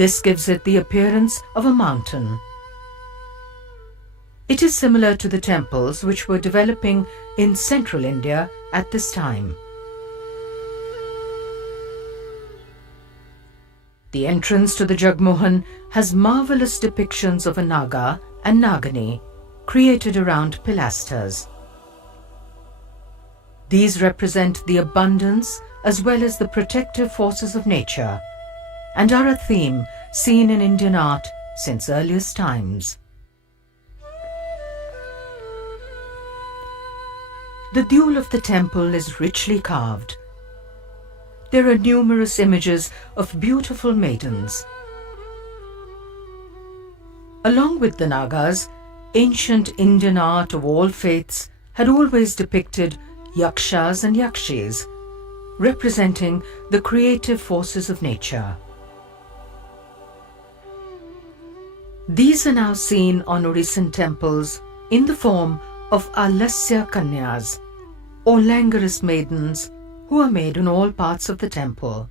This gives it the appearance of a mountain. It is similar to the temples which were developing in central India at this time. The entrance to the Jagmohan has marvelous depictions of a Naga and Nagini created around pilasters. These represent the abundance as well as the protective forces of nature and are a theme seen in Indian art since earliest times. The dule of the temple is richly carved. There are numerous images of beautiful maidens. Along with the Nagas, ancient Indian art of all faiths had always depicted yakshas and yakshis, representing the creative forces of nature. These are now seen on Odissan temples in the form of Alasya Kanyas, or languorous maidens, who are made in all parts of the temple.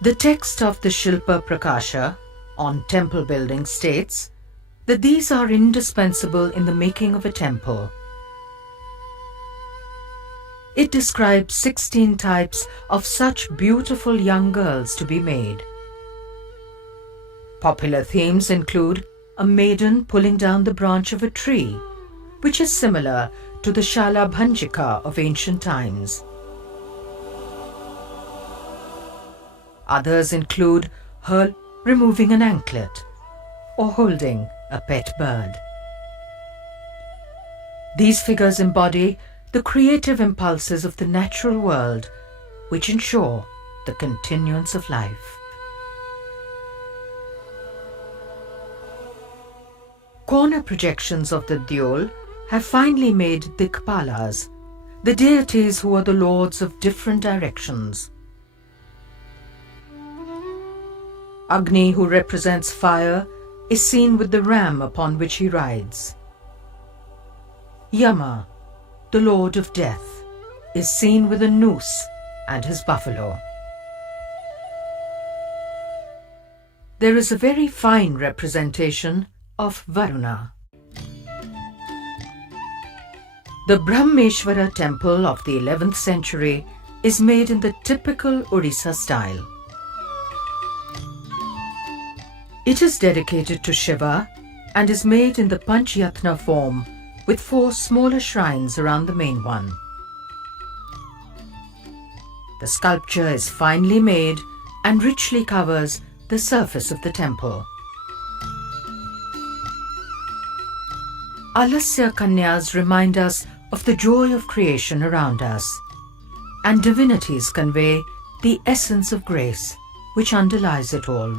The text of the Shilpa Prakasha on temple building states that these are indispensable in the making of a temple. It describes 16 types of such beautiful young girls to be made. Popular themes include a maiden pulling down the branch of a tree, which is similar to the Shala Bhanjika of ancient times. Others include her removing an anklet or holding a pet bird. These figures embody the creative impulses of the natural world, which ensure the continuance of life. Corner projections of the Dyol have finally made Dikpalas, the deities who are the lords of different directions. Agni, who represents fire, is seen with the ram upon which he rides. Yama, the lord of death, is seen with a noose and his buffalo. There is a very fine representation of Varuna. The Brahmeshwara temple of the 11th century is made in the typical Odisha style. It is dedicated to Shiva and is made in the Panchyatna form with 4 smaller shrines around the main one. The sculpture is finely made and richly covers the surface of the temple. Alasya Kanyas remind us of the joy of creation around us, and divinities convey the essence of grace which underlies it all.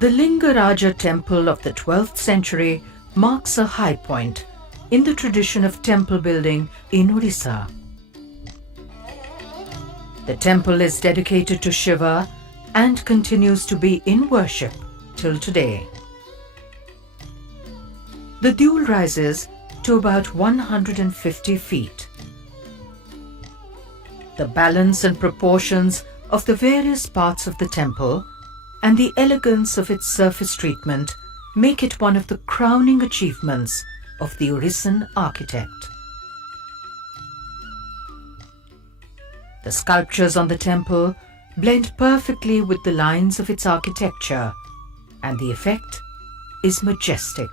The Lingaraja temple of the 12th century marks a high point in the tradition of temple building in Odisha. The temple is dedicated to Shiva and continues to be in worship till today. The Dyol rises to about 150 feet. The balance and proportions of the various parts of the temple and the elegance of its surface treatment make it one of the crowning achievements of the Odissan architect. The sculptures on the temple blend perfectly with the lines of its architecture, and the effect is majestic.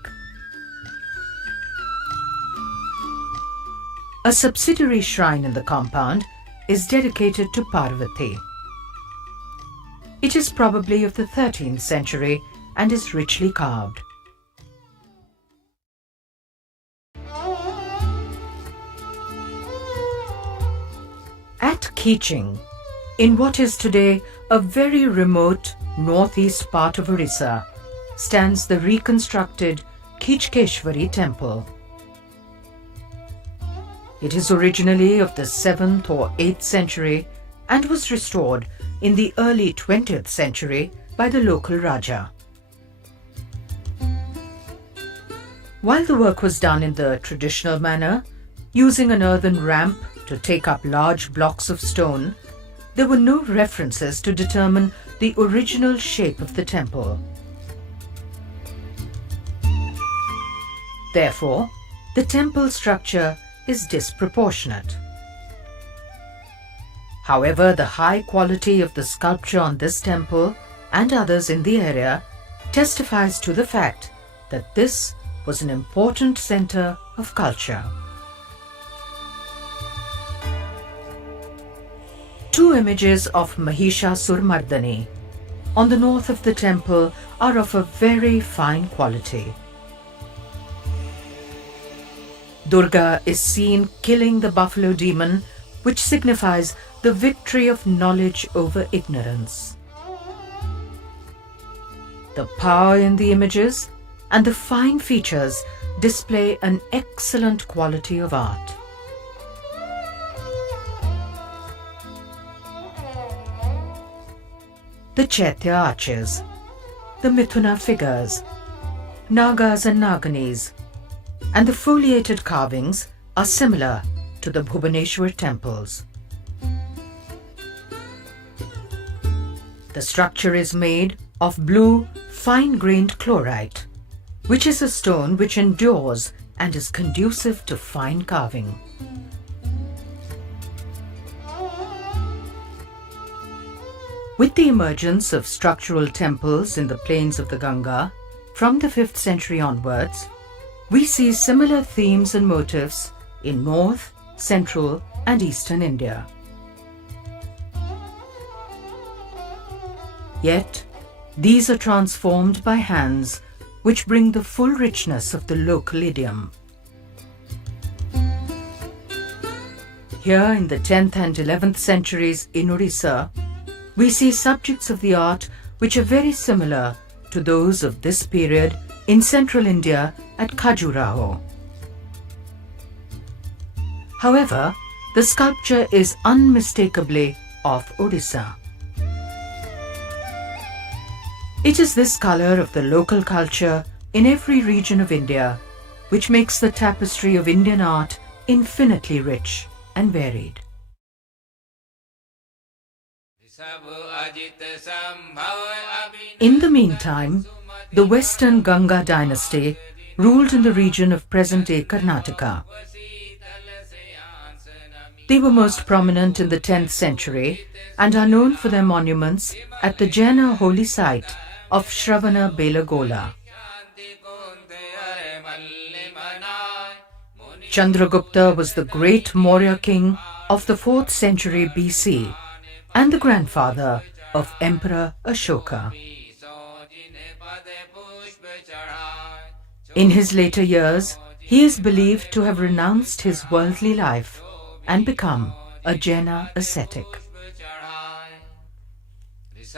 A subsidiary shrine in the compound is dedicated to Parvati. It is probably of the 13th century and is richly carved. At Kiching, in what is today a very remote northeast part of Orissa, stands the reconstructed Kichkeshwari temple. It is originally of the 7th or 8th century and was restored in the early 20th century by the local Raja. While the work was done in the traditional manner, using an earthen ramp to take up large blocks of stone, there were no references to determine the original shape of the temple. Therefore, the temple structure is disproportionate. However, the high quality of the sculpture on this temple and others in the area testifies to the fact that this was an important center of culture. Two images of Mahishasur-mardani on the north of the temple are of a very fine quality. Durga is seen killing the buffalo demon, which signifies the victory of knowledge over ignorance. The power in the images and the fine features display an excellent quality of art. The Chaitya arches, the Mithuna figures, Nagas and Naganis, and the foliated carvings are similar to the Bhubaneswar temples. The structure is made of blue, fine-grained chlorite, which is a stone which endures and is conducive to fine carving. With the emergence of structural temples in the plains of the Ganga from the 5th century onwards, we see similar themes and motifs in North, Central and Eastern India. Yet, these are transformed by hands which bring the full richness of the local idiom. Here in the 10th and 11th centuries in Odisha, we see subjects of the art which are very similar to those of this period in central India at Khajuraho. However, the sculpture is unmistakably of Odisha. It is this color of the local culture in every region of India which makes the tapestry of Indian art infinitely rich and varied. In the meantime, the Western Ganga dynasty ruled in the region of present-day Karnataka. They were most prominent in the 10th century and are known for their monuments at the Jaina holy site of Shravana Belagola. Chandragupta was the great Maurya king of the 4th century BC and the grandfather of Emperor Ashoka. In his later years, he is believed to have renounced his worldly life and become a Jaina ascetic.